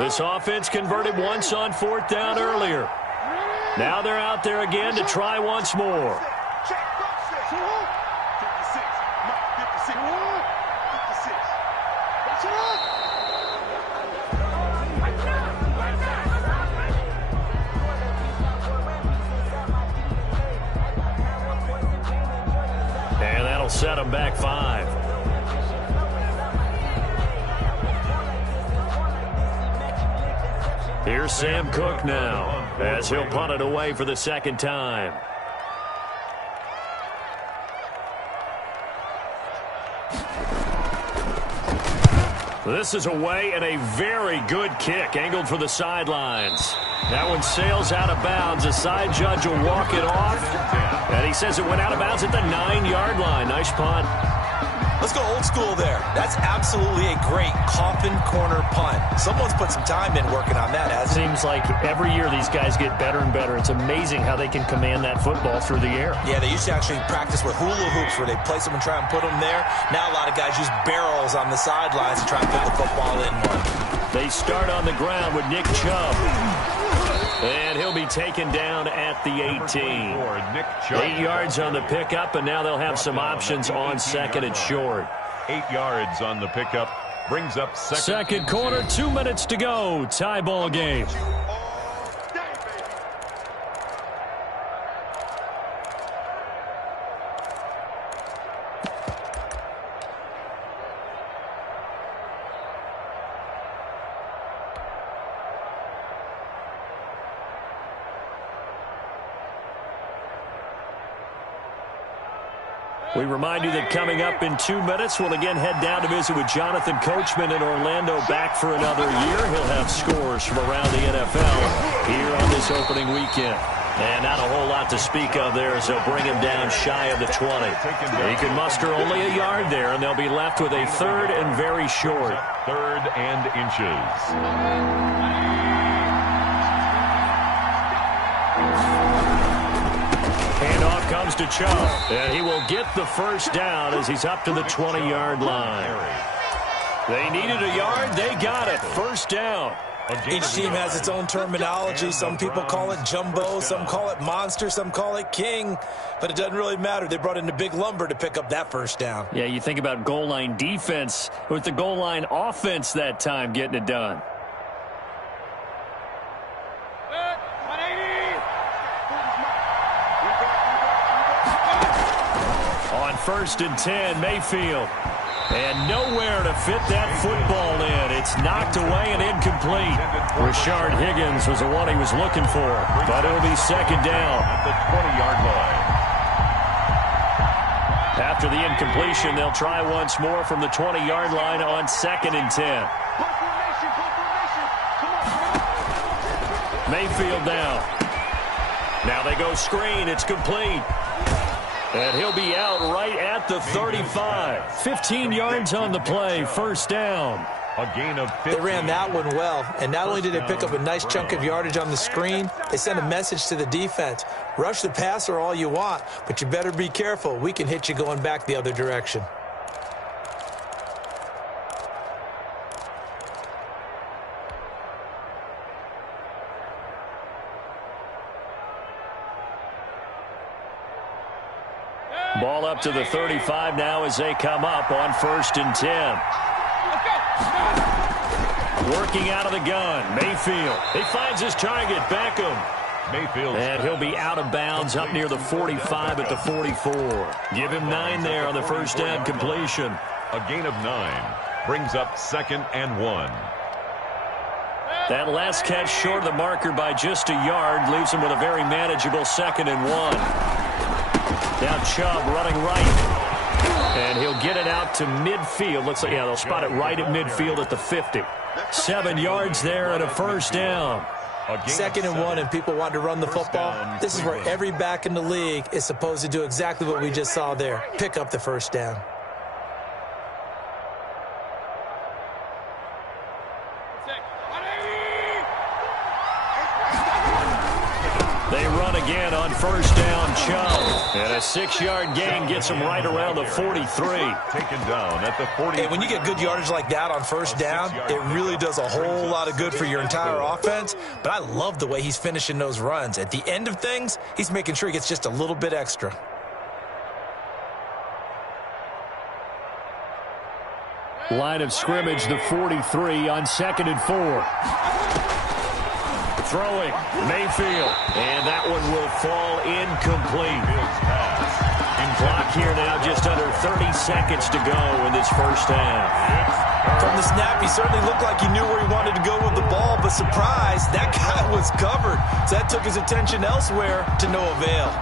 This offense converted once on 4th down earlier. Now they're out there again to try once more. And that'll set them back 5. Here's Sam Cook now, as he'll punt it away for the 2nd time. This is away and a very good kick, angled for the sidelines. That one sails out of bounds. The side judge will walk it off, and he says it went out of bounds at the 9-yard line. Nice punt. Let's go old school there. That's absolutely a great coffin corner punt. Someone's put some time in working on that, hasn't it? Seems like every year these guys get better and better. It's amazing how they can command that football through the air. Yeah, they used to actually practice with hula hoops where they place them and try and put them there. Now a lot of guys use barrels on the sidelines to try and put the football in one. They start on the ground with Nick Chubb. And he'll be taken down at the 18. 8 yards on the pickup, and now they'll have some options on 2nd and short. 8 yards on the pickup brings up second quarter, 2 minutes to go. Tie ball game. We remind you that coming up in 2 minutes, we'll again head down to visit with Jonathan Coachman in Orlando, back for another year. He'll have scores from around the NFL here on this opening weekend. And not a whole lot to speak of there as they'll bring him down shy of the 20. He can muster only a yard there, and they'll be left with a 3rd and very short. 3rd and inches. Handoff comes to Chubb, and he will get the 1st down as he's up to the 20-yard line. They needed a yard. They got it. 1st down. Each team has its own terminology. Some people call it jumbo, some call it monster, some call it king. But it doesn't really matter. They brought in the big lumber to pick up that 1st down. Yeah, you think about goal line defense with the goal line offense that time getting it done. On 1st and 10, Mayfield. And nowhere to fit that football in. It's knocked away and incomplete. Rashard Higgins was the one he was looking for, but it'll be 2nd down. At the 20-yard line. After the incompletion, they'll try once more from the 20-yard line on 2nd and 10. Mayfield down. Now they go screen. It's complete. And he'll be out right at the 35. 15 yards on the play. 1st down. A gain of 15. They ran that one well, and not only did they pick up a nice chunk of yardage on the screen, they sent a message to the defense. Rush the passer all you want, but you better be careful. We can hit you going back the other direction. Ball up to the 35 now as they come up on 1st and 10. Working out of the gun, Mayfield. He finds his target, Beckham. Mayfield. And he'll be out of bounds up near the 45 at the 44. Give him 9 there on the 1st down completion. A gain of 9 brings up 2nd and 1. That last catch short of the marker by just a yard leaves him with a very manageable 2nd and 1. Now Chubb running right. And he'll get it out to midfield. Looks like, yeah, they'll spot it right at midfield at the 50. 7 yards there and a 1st down. 2nd and 1, and people want to run the football. This is where every back in the league is supposed to do exactly what we just saw there. Pick up the 1st down. They run again on 1st down, Chubb. And a 6-yard gain gets him right around the 43. Taken down at the 40. Hey, when you get good yardage like that on first down, it really does a whole lot of good for your entire offense. But I love the way he's finishing those runs. At the end of things, he's making sure he gets just a little bit extra. Line of scrimmage, the 43 on 2nd and 4. Throwing, Mayfield. And that one will fall incomplete. Clock here now, just under 30 seconds to go in this first half. From the snap, he certainly looked like he knew where he wanted to go with the ball, but surprise, that guy was covered. So that took his attention elsewhere to no avail.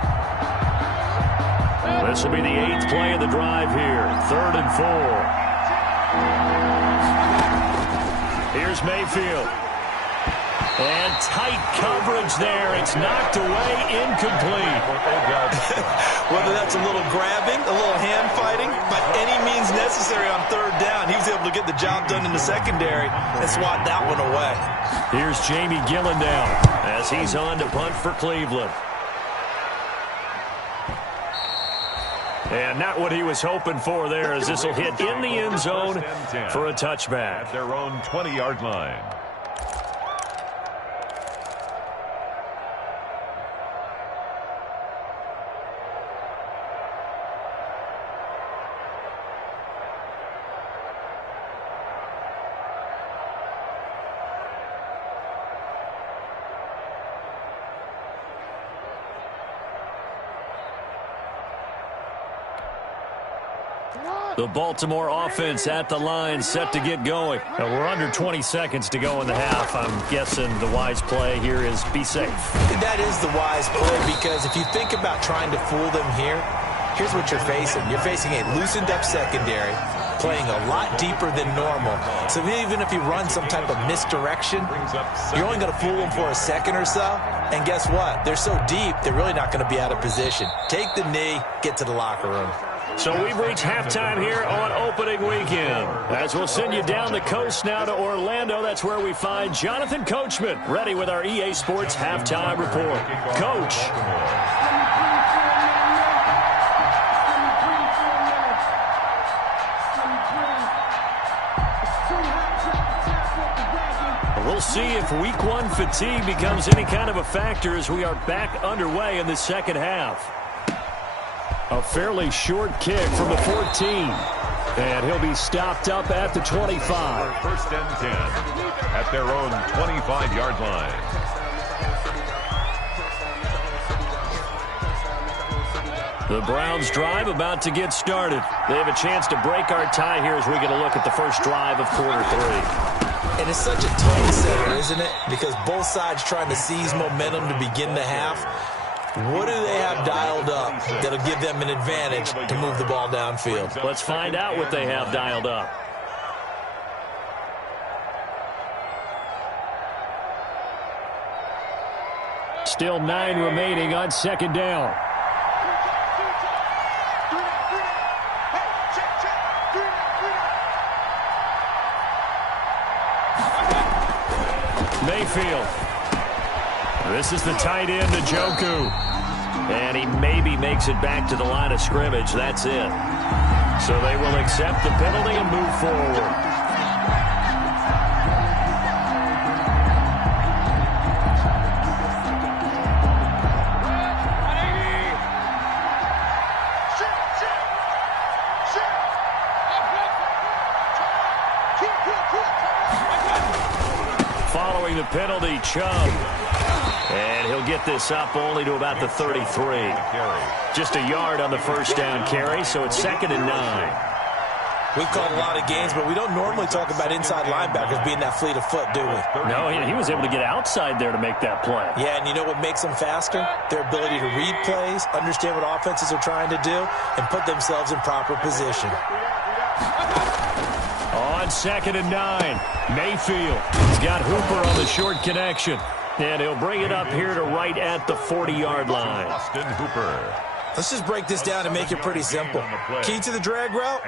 This will be the 8th play of the drive here. 3rd and 4. Here's Mayfield. And tight coverage there. It's knocked away, incomplete. Whether that's a little grabbing, a little hand fighting, by any means necessary on 3rd down, he was able to get the job done in the secondary and swat that one away. Here's Jamie Gillen now as he's on to punt for Cleveland. And not what he was hoping for there, as this will hit in the end zone for a touchback. At their own 20-yard line. The Baltimore offense at the line, set to get going. We're under 20 seconds to go in the half. I'm guessing the wise play here is be safe. That is the wise play, because if you think about trying to fool them here, here's what you're facing. You're facing a loosened-up secondary, playing a lot deeper than normal. So even if you run some type of misdirection, you're only going to fool them for a second or so. And guess what? They're so deep, they're really not going to be out of position. Take the knee, get to the locker room. So we've reached halftime here on opening weekend. As we'll send you down the coast now to Orlando, that's where we find Jonathan Coachman, ready with our EA Sports halftime report. Coach. We'll see if week 1 fatigue becomes any kind of a factor as we are back underway in the second half. A fairly short kick from the 14. And he'll be stopped up at the 25. 1st and 10 at their own 25-yard line. The Browns drive about to get started. They have a chance to break our tie here as we get a look at the first drive of quarter 3. And it's such a tone setter, isn't it? Because both sides trying to seize momentum to begin the half. What do they have dialed up that'll give them an advantage to move the ball downfield? Let's find out what they have dialed up. Still 9 remaining on 2nd down. Mayfield. This is the tight end, Njoku. And he maybe makes it back to the line of scrimmage. That's it. So they will accept the penalty and move forward. Following the penalty, Chubb. And he'll get this up only to about the 33. Just a yard on the first down carry, so it's 2nd and 9. We've called a lot of games, but we don't normally talk about inside linebackers being that fleet of foot, do we? No, he was able to get outside there to make that play. Yeah, and you know what makes them faster? Their ability to read plays, understand what offenses are trying to do, and put themselves in proper position. On 2nd and 9, Mayfield. He's got Hooper on the short connection. And he'll bring it up here to right at the 40-yard line. Austin Hooper. Let's just break this down and make it pretty simple. Key to the drag route,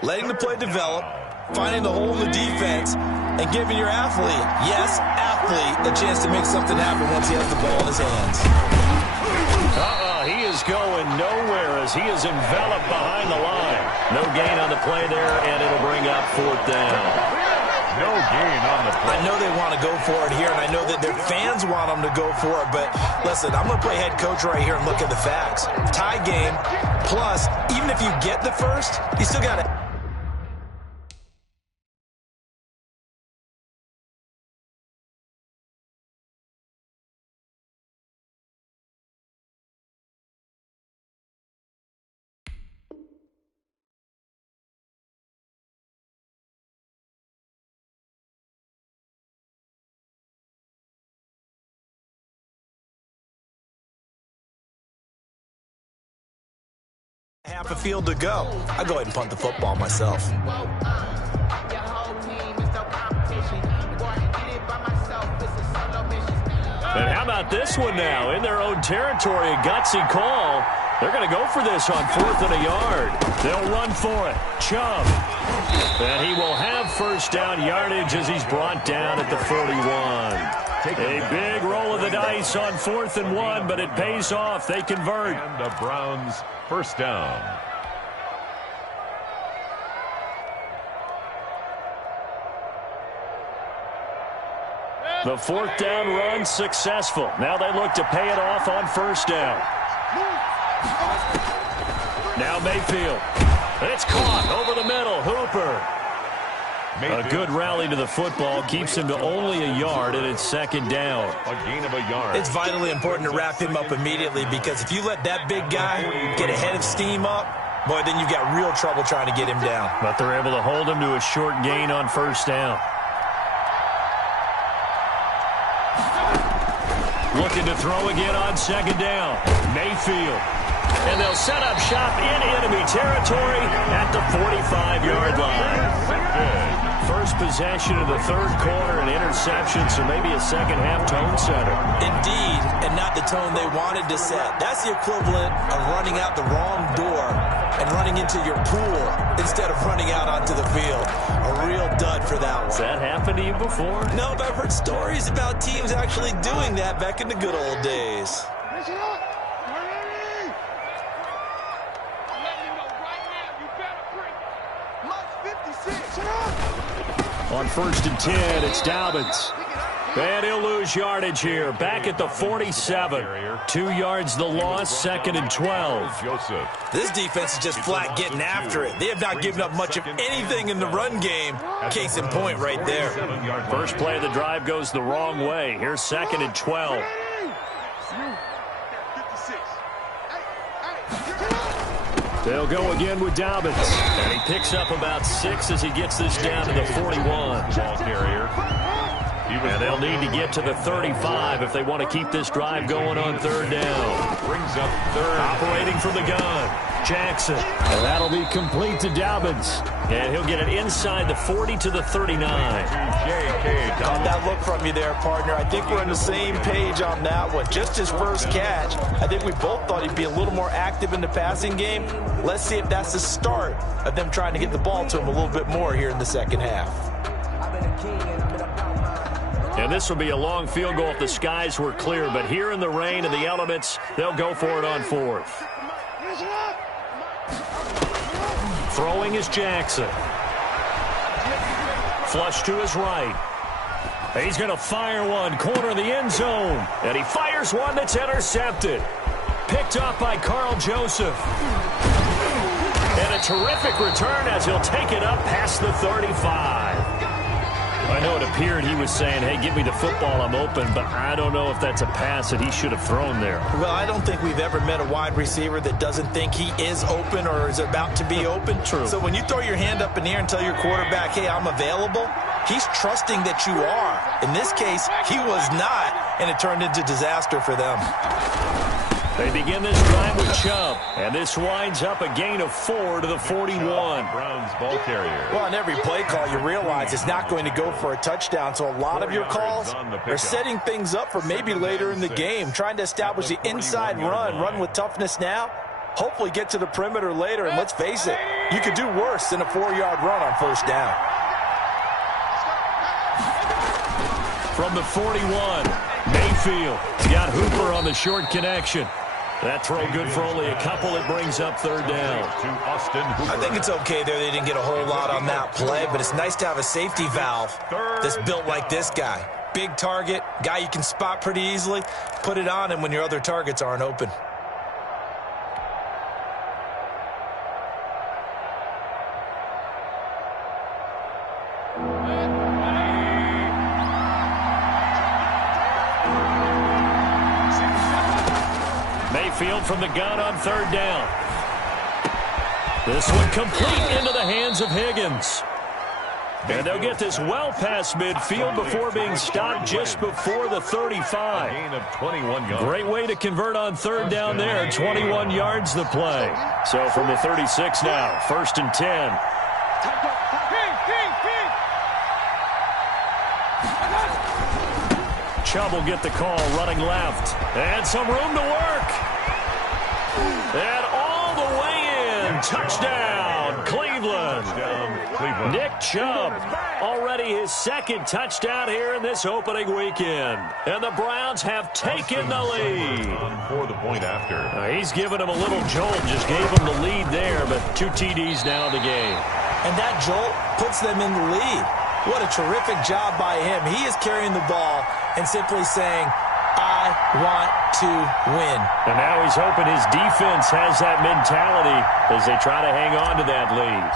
letting the play develop, finding the hole in the defense, and giving your athlete, yes, athlete, a chance to make something happen once he has the ball in his hands. He is is going nowhere as he is enveloped behind the line. No gain on the play there, and it'll bring up 4th down. No gain on the play. I know they want to go for it here, and I know that their fans want them to go for it, but listen, I'm going to play head coach right here and look at the facts. Tie game, plus, even if you get the first, you still got to... half a field to go. I go ahead and punt the football myself. And how about this one now? In their own territory, a gutsy call. They're going to go for this on 4th and a yard. They'll run for it. Chubb. And he will have first down yardage as he's brought down at the 41. A big roll of the dice on 4th and 1, but it pays off. They convert. And the Browns first down. The 4th down run successful. Now they look to pay it off on first down. Now Mayfield. It's caught over the middle. Hooper. A good rally to the football keeps him to only a yard, and it's 2nd down. A gain of a yard. It's vitally important to wrap him up immediately because if you let that big guy get a head of steam up, boy, then you've got real trouble trying to get him down. But they're able to hold him to a short gain on first down. Looking to throw again on 2nd down. Mayfield. And they'll set up shop in enemy territory at the 45-yard line. First possession of the 3rd quarter, an interception, so maybe a second-half tone setter. Indeed, and not the tone they wanted to set. That's the equivalent of running out the wrong door and running into your pool instead of running out onto the field. A real dud for that one. Has that happened to you before? No, but I've heard stories about teams actually doing that back in the good old days. On 1st and 10, it's Dobbins. And he'll lose yardage here. Back at the 47. 2 yards the loss, 2nd and 12. This defense is just flat getting after it. They have not given up much of anything in the run game. Case in point right there. First play of the drive goes the wrong way. Here's 2nd and 12. They'll go again with Dobbins. And he picks up about 6 as he gets this down to the 41. Ball carrier. And they'll need to get to the 35 if they want to keep this drive going on 3rd down. Brings up 3rd. Operating from the gun. Jackson. And that'll be complete to Dobbins. And he'll get it inside the 40 to the 39. Got that look from you there, partner. I think we're on the same page on that one. Just his first catch. I think we both thought he'd be a little more active in the passing game. Let's see if that's the start of them trying to get the ball to him a little bit more here in the second half. And this will be a long field goal if the skies were clear. But here in the rain and the elements, they'll go for it on 4th. Throwing is Jackson. Flush to his right. He's going to fire one, corner of the end zone. And he fires one that's intercepted. Picked up by Carl Joseph. And a terrific return as he'll take it up past the 35. I know it appeared he was saying, hey, give me the football, I'm open, but I don't know if that's a pass that he should have thrown there. Well, I don't think we've ever met a wide receiver that doesn't think he is open or is about to be open. True. So when you throw your hand up in the air and tell your quarterback, hey, I'm available, he's trusting that you are. In this case, he was not, and it turned into disaster for them. They begin this drive with Chubb, and this winds up a gain of 4 to the 41. Browns ball carrier. Well, on every play call, you realize it's not going to go for a touchdown, so a lot of your calls are setting things up for maybe later in the game, trying to establish the inside run with toughness now, hopefully get to the perimeter later, and let's face it, you could do worse than a 4-yard run on first down. From the 41, Mayfield got Hooper on the short connection. That throw good for only a couple. It brings up third down. I think it's okay there. They didn't get a whole lot on that play, but it's nice to have a safety valve that's built like this guy. Big target, guy you can spot pretty easily. Put it on him when your other targets aren't open. Mayfield from the gun on third down. This one complete into the hands of Higgins. And they'll get this well past midfield before being stopped just before the 35. Gain of 21 yards. Great way to convert on third down there. 21 yards the play. So from the 36 now, 1st and 10. Chubb will get the call, running left. And some room to work. And all the way in. Touchdown, Cleveland. Nick Chubb, already his second touchdown here in this opening weekend. And the Browns have taken the lead. For the point after. He's given him a little jolt, just gave him the lead there, but 2 TDs now in the game. And that jolt puts them in the lead. What a terrific job by him. He is carrying the ball and simply saying, I want to win. And now he's hoping his defense has that mentality as they try to hang on to that lead.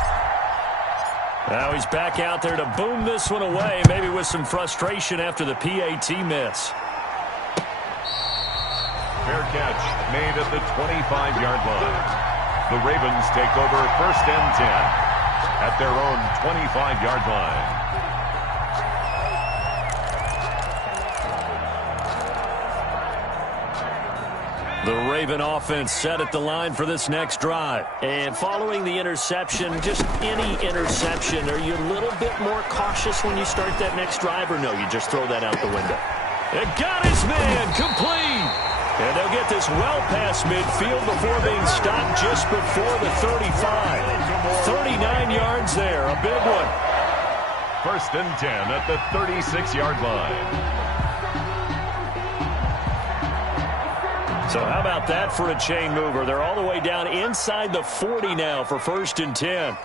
Now he's back out there to boom this one away, maybe with some frustration after the PAT miss. Fair catch made at the 25-yard line. The Ravens take over 1st and 10 at their own 25-yard line. The Raven offense set at the line for this next drive. And following the interception, just any interception, are you a little bit more cautious when you start that next drive, or no, you just throw that out the window? It got his man, complete. And they'll get this well past midfield before being stopped just before the 35. 39 yards there, a big one. 1st and 10 at the 36-yard line. So how about that for a chain mover? They're all the way down inside the 40 now for 1st and 10.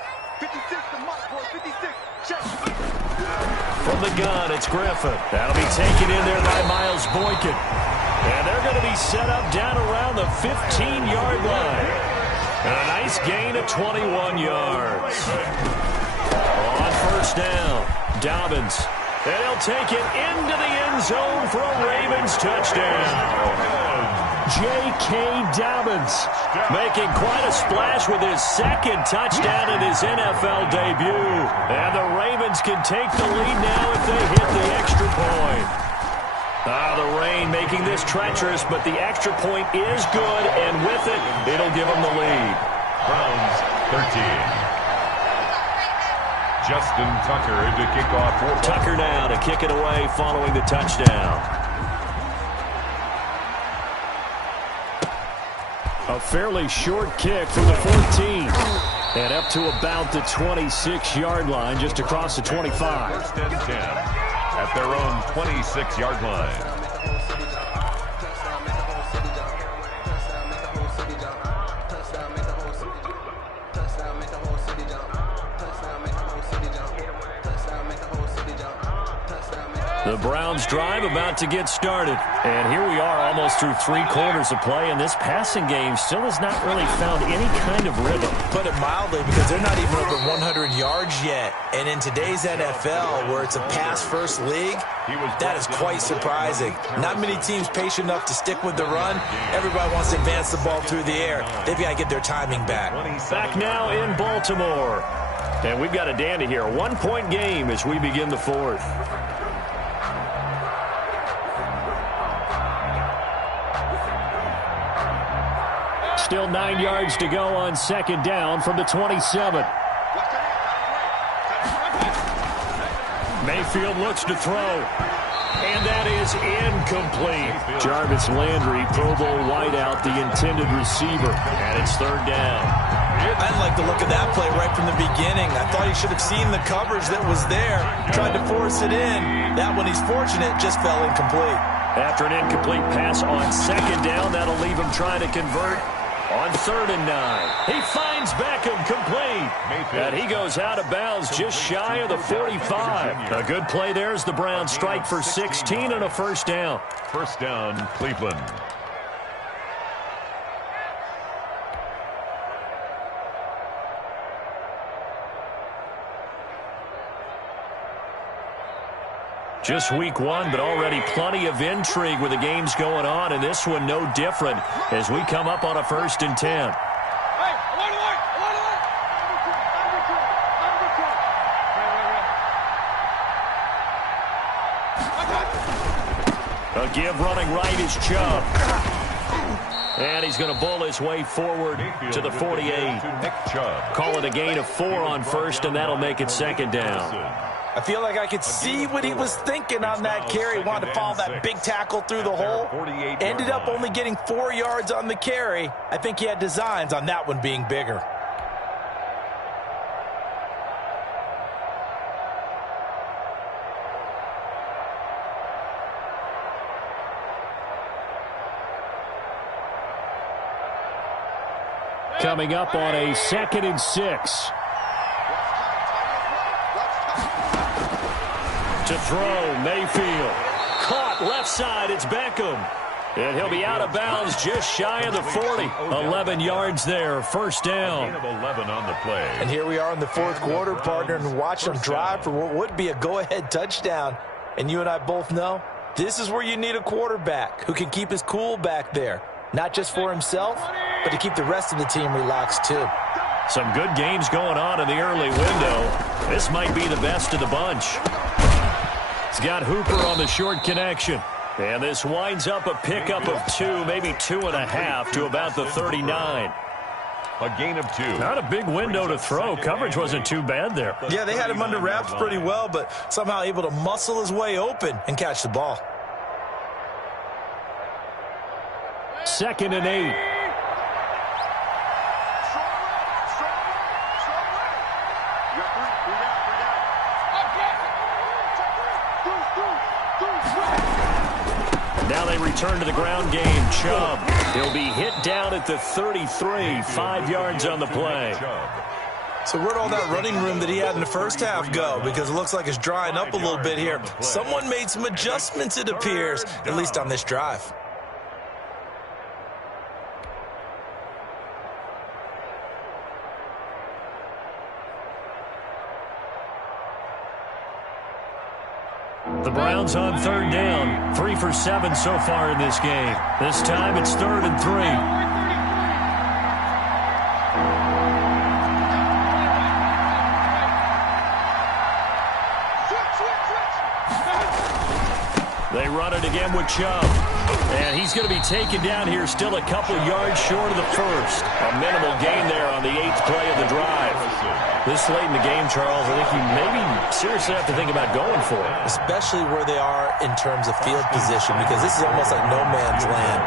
From the gun, it's Griffin. That'll be taken in there by Miles Boykin. And they're going to be set up down around the 15-yard line. And a nice gain of 21 yards. On 1st down, Dobbins. And he'll take it into the end zone for a Ravens touchdown. J.K. Dobbins making quite a splash with his second touchdown in his NFL debut. And the Ravens can take the lead now if they hit the extra point. The rain making this treacherous, but the extra point is good, and with it, it'll give them the lead. Browns 13. Justin Tucker to kick off. Tucker now to kick it away following the touchdown. A fairly short kick from the 14. And up to about the 26-yard line, just across the 25. 1st and 10 at their own 26-yard line. The Browns drive about to get started. And here we are almost through 3 quarters of play, and this passing game still has not really found any kind of rhythm. Put it mildly, because they're not even over 100 yards yet. And in today's NFL, where it's a pass-first league, that is quite surprising. Not many teams patient enough to stick with the run. Everybody wants to advance the ball through the air. They've got to get their timing back. Back now in Baltimore. And we've got a dandy here. A 1-point game as we begin the 4th. Still 9 yards to go on 2nd down from the 27. Mayfield looks to throw. And that is incomplete. Jarvis Landry, Pro Bowl wideout, the intended receiver. And it's 3rd down. I didn't like the look of that play right from the beginning. I thought he should have seen the coverage that was there. Tried to force it in. That one, he's fortunate, just fell incomplete. After an incomplete pass on second down, that'll leave him trying to convert on 3rd and 9. He finds Beckham complete. And he goes out of bounds just shy of the 45. A good play there as the Browns strike for 16 and a first down. First down, Cleveland. Just week 1, but already plenty of intrigue with the games going on, and this one no different as we come up on a 1st and 10. A give running right is Chubb. And he's going to bull his way forward to the 48. Call it a gain of 4 on 1st, and that'll make it 2nd down. I feel like I could see what he was thinking on that carry. Wanted to follow that big tackle through the hole. Ended up only getting 4 yards on the carry. I think he had designs on that one being bigger. Coming up on a 2nd and 6. To throw, Mayfield. Caught left side, it's Beckham. And he'll be out of bounds just shy of the 40. 11 yards there, first down. 11 on the play. And here we are in the 4th quarter, partner, and watch them drive for what would be a go-ahead touchdown. And you and I both know this is where you need a quarterback who can keep his cool back there. Not just for himself, but to keep the rest of the team relaxed too. Some good games going on in the early window. This might be the best of the bunch. He's got Hooper on the short connection. And this winds up a pickup of 2, maybe 2.5 to about the 39. A gain of 2. Not a big window to throw. Coverage wasn't too bad there. Yeah, they had him under wraps pretty well, but somehow able to muscle his way open and catch the ball. 2nd and 8. Now they return to the ground game. Chubb. He'll be hit down at the 33. 5 yards on the play. So where'd all that running room that he had in the first half go? Because it looks like it's drying up a little bit here. Someone made some adjustments, it appears, at least on this drive. The Browns on 3rd down. 3 for 7 so far in this game. This time it's 3rd and 3. They run it again with Chubb. And he's going to be taken down here still a couple yards short of the first. A minimal gain there on the 8th play of the drive. This late in the game, Charles, I think you maybe seriously have to think about going for it. Especially where they are in terms of field position, because this is almost like no man's land.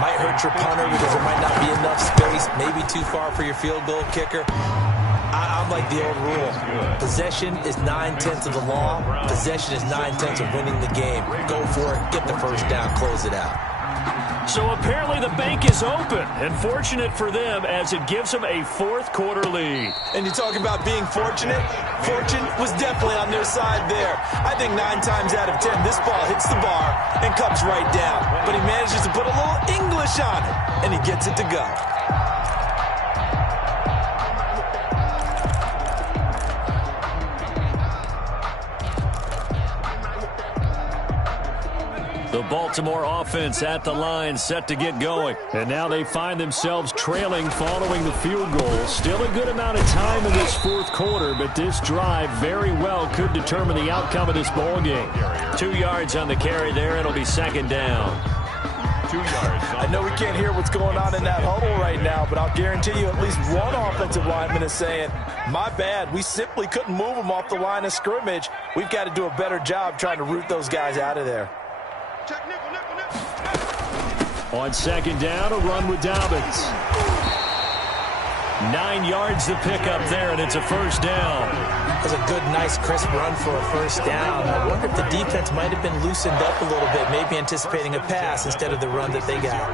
Might hurt your punter because there might not be enough space, maybe too far for your field goal kicker. I'm like the old rule. Possession is 9/10 of the law. Possession is 9/10 of winning the game. Go for it, get the first down, close it out. So apparently the bank is open, and fortunate for them as it gives them a 4th quarter lead. And you talk about being fortunate? Fortune was definitely on their side there. I think 9 times out of 10, this ball hits the bar and comes right down. But he manages to put a little English on it, and he gets it to go. The Baltimore offense at the line, set to get going. And now they find themselves trailing following the field goal. Still a good amount of time in this 4th quarter, but this drive very well could determine the outcome of this ball game. 2 yards on the carry there. It'll be 2nd down. 2 yards. I know we can't hear what's going on in that huddle right now, but I'll guarantee you at least one offensive lineman is saying, my bad, we simply couldn't move them off the line of scrimmage. We've got to do a better job trying to root those guys out of there. On 2nd down, a run with Dobbins. 9 yards to pick up there, and it's a first down. That was a good, nice, crisp run for a first down. I wonder if the defense might have been loosened up a little bit, maybe anticipating a pass instead of the run that they got.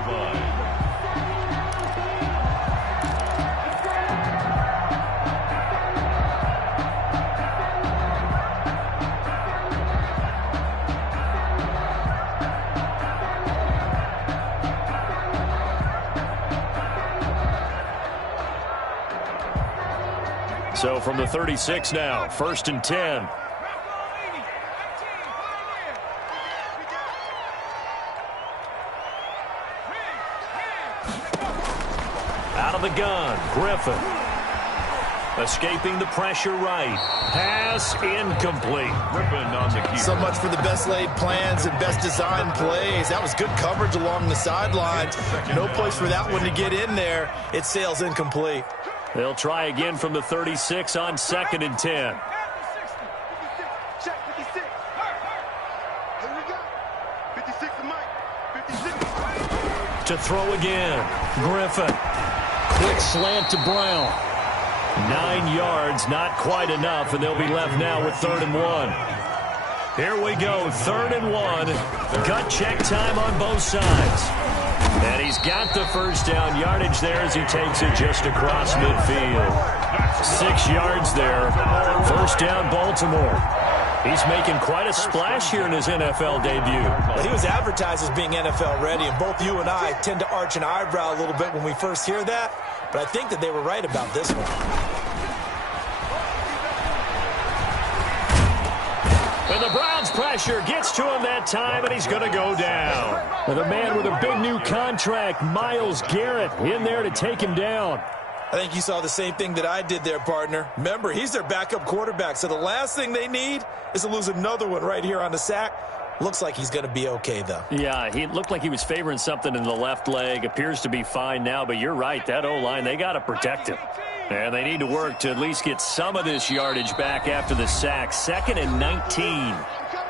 So from the 36 now, 1st and 10. Out of the gun, Griffin. Escaping the pressure right. Pass incomplete. Griffin on the keeper. So much for the best laid plans and best designed plays. That was good coverage along the sidelines. No place for that one to get in there. It sails incomplete. They'll try again from the 36 on 2nd and 10. To throw again. Griffin. Quick slant to Brown. 9 yards, not quite enough, and they'll be left now with 3rd and 1. Here we go, 3rd and 1. Gut check time on both sides. And he's got the first down yardage there as he takes it just across midfield. 6 yards there. First down, Baltimore. He's making quite a splash here in his NFL debut. Well, he was advertised as being NFL ready, and both you and I tend to arch an eyebrow a little bit when we first hear that, but I think that they were right about this one. And the Browns pressure gets to him that time, and he's going to go down. And the man with a big new contract, Myles Garrett, in there to take him down. I think you saw the same thing that I did there, partner. Remember, he's their backup quarterback, so the last thing they need is to lose another one right here on the sack. Looks like he's going to be okay, though. Yeah, he looked like he was favoring something in the left leg. Appears to be fine now, but you're right. That O-line, they got to protect him. And they need to work to at least get some of this yardage back after the sack. 2nd and 19.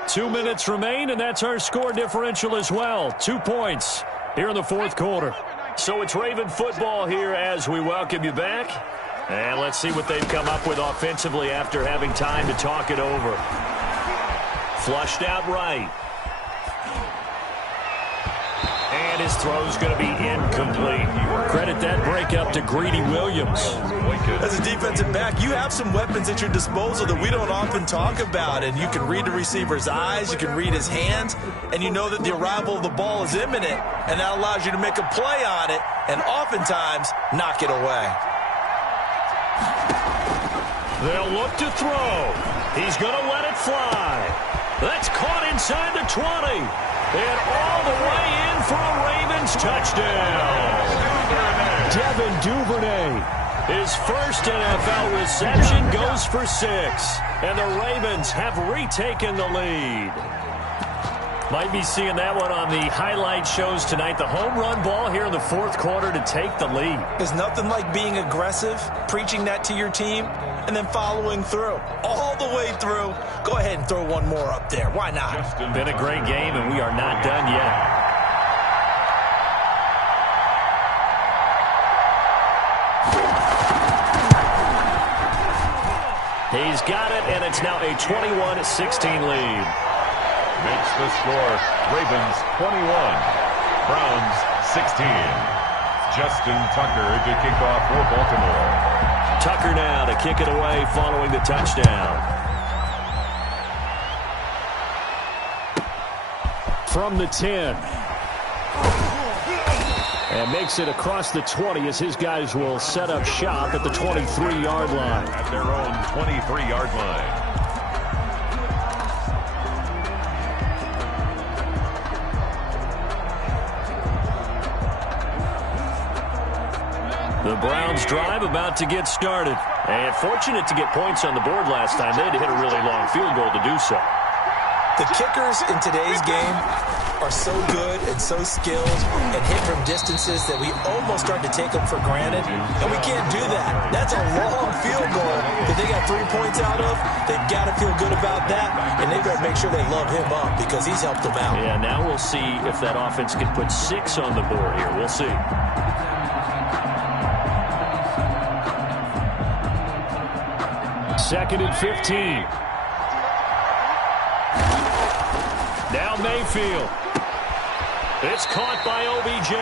2 minutes remain, and that's our score differential as well. 2 points here in the 4th quarter. So it's Raven football here as we welcome you back. And let's see what they've come up with offensively after having time to talk it over. Flushed out right. And his throw's going to be incomplete. Credit that breakup to Greedy Williams. As a defensive back, you have some weapons at your disposal that we don't often talk about. And you can read the receiver's eyes, you can read his hands, and you know that the arrival of the ball is imminent. And that allows you to make a play on it and oftentimes knock it away. They'll look to throw. He's going to let it fly. That's caught inside the 20. And all the way in for a Ravens touchdown. Devin Duvernay. His first NFL reception goes for 6. And the Ravens have retaken the lead. Might be seeing that one on the highlight shows tonight. The home run ball here in the 4th quarter to take the lead. There's nothing like being aggressive, preaching that to your team, and then following through. All the way through. Go ahead and throw one more up there. Why not? Been a great game, and we are not done yet. He's got it, and it's now a 21-16 lead. Makes the score Ravens 21, Browns 16. Justin Tucker to kick off for Baltimore. Tucker now to kick it away following the touchdown. From the 10. And makes it across the 20 as his guys will set up shop at the 23-yard line. At their own 23-yard line. The Browns drive about to get started. And fortunate to get points on the board last time. They had to hit a really long field goal to do so. The kickers in today's game are so good and so skilled and hit from distances that we almost start to take them for granted. And we can't do that. That's a long field goal that they got 3 points out of. They've got to feel good about that. And they better make sure they love him up because he's helped them out. Yeah, now we'll see if that offense can put 6 on the board here. We'll see. 2nd and 15. Now Mayfield. It's caught by OBJ.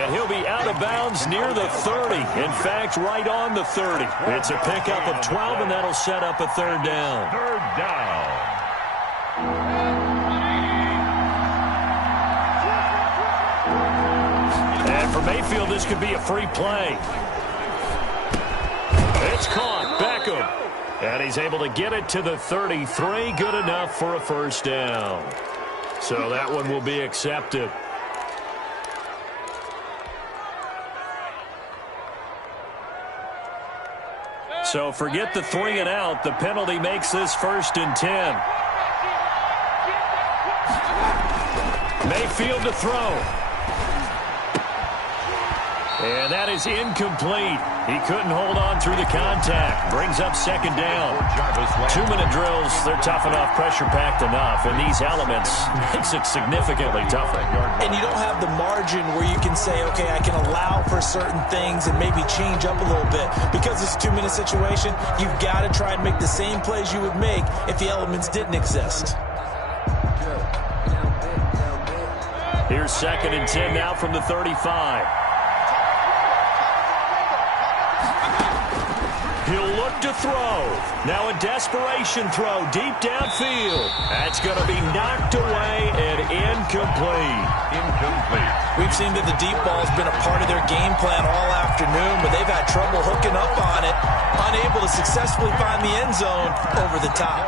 And he'll be out of bounds near the 30. In fact, right on the 30. It's a pickup of 12, and that'll set up a 3rd down. 3rd down. And for Mayfield, this could be a free play. It's caught. Beckham. And he's able to get it to the 33. Good enough for a 1st down. So that one will be accepted. So forget the 3 and out. The penalty makes this 1st and 10. Mayfield to throw. And that is incomplete. He couldn't hold on through the contact. Brings up 2nd down. 2-minute drills, they're tough enough, pressure-packed enough. And these elements makes it significantly tougher. And you don't have the margin where you can say, okay, I can allow for certain things and maybe change up a little bit. Because it's a 2-minute situation, you've got to try and make the same plays you would make if the elements didn't exist. Here's 2nd and 10 now from the 35. He'll look to throw. Now a desperation throw deep downfield. That's going to be knocked away and incomplete. We've seen that the deep ball has been a part of their game plan all afternoon, but they've had trouble hooking up on it, unable to successfully find the end zone over the top.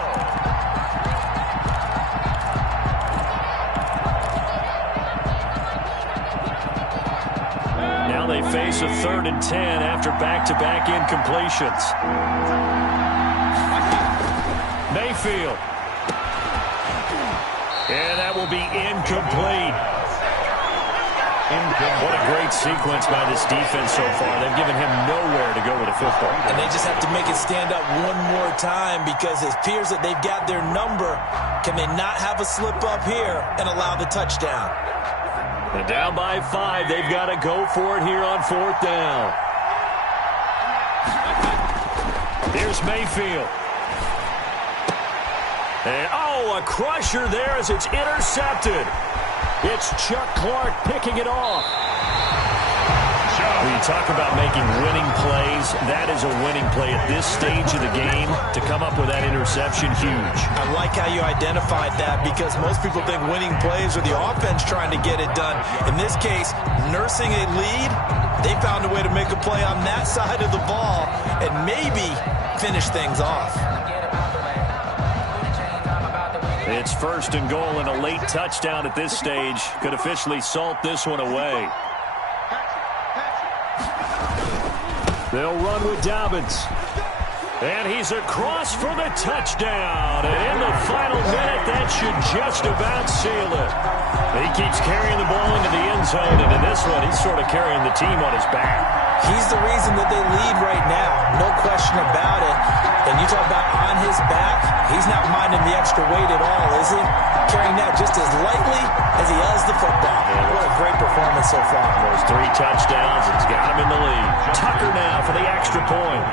They face a 3rd and 10 after back-to-back incompletions. Mayfield. And that will be incomplete. What a great sequence by this defense so far. They've given him nowhere to go with a football. And they just have to make it stand up one more time because it appears that they've got their number. Can they not have a slip up here and allow the touchdown? And down by 5, they've got to go for it here on 4th down. Here's Mayfield. And, a crusher there as it's intercepted. It's Chuck Clark picking it off. When you talk about making winning plays, that is a winning play at this stage of the game. To come up with that interception, huge. I like how you identified that because most people think winning plays are the offense trying to get it done. In this case, nursing a lead, they found a way to make a play on that side of the ball and maybe finish things off. It's 1st and goal, and a late touchdown at this stage could officially salt this one away. They'll run with Dobbins. And he's across for the touchdown. And in the final minute, that should just about seal it. He keeps carrying the ball into the end zone, and in this one, he's sort of carrying the team on his back. He's the reason that they lead right now. No question about it. And you talk about on his back, he's not minding the extra weight at all, is he? Carrying that just as lightly as he has the football. What a great performance so far. Those 3 touchdowns, it's got him in the lead. Tucker now for the extra point.